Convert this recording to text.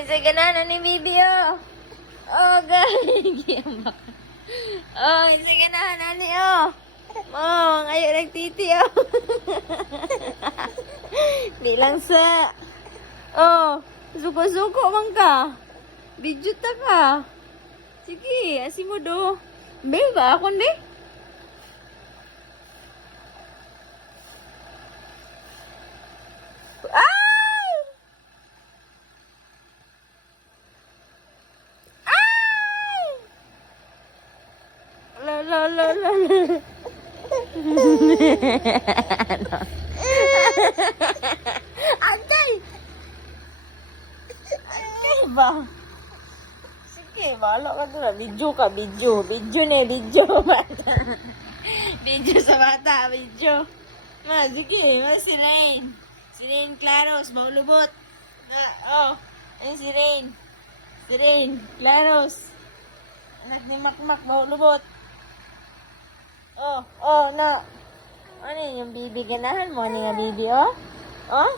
isa ganahan ni Bibi, oh. Oh, guys. Giyambak. Oh, isa ganahan ni, oh. Oh, ngayon nagtiti, oh. Bilang sa... Oh, suko-suko man ka. Video ta ka. Sige, asin mo do. Be, ba ako ni? Ay! Ay! La la la la la. Antay! Antay ba? Sige, bahala ka doon. Video ka, video. Video na, video. Bata. Video sa bata, video. Sige, si Rain. Si Rain Claros, maulubot. Oh, ayun si Rain. Si Rain Claros. Anak ni Makmak, maulubot. Oh, na. Ano yung bibi ganahan mo? Ano yung bibi, oh? Oh?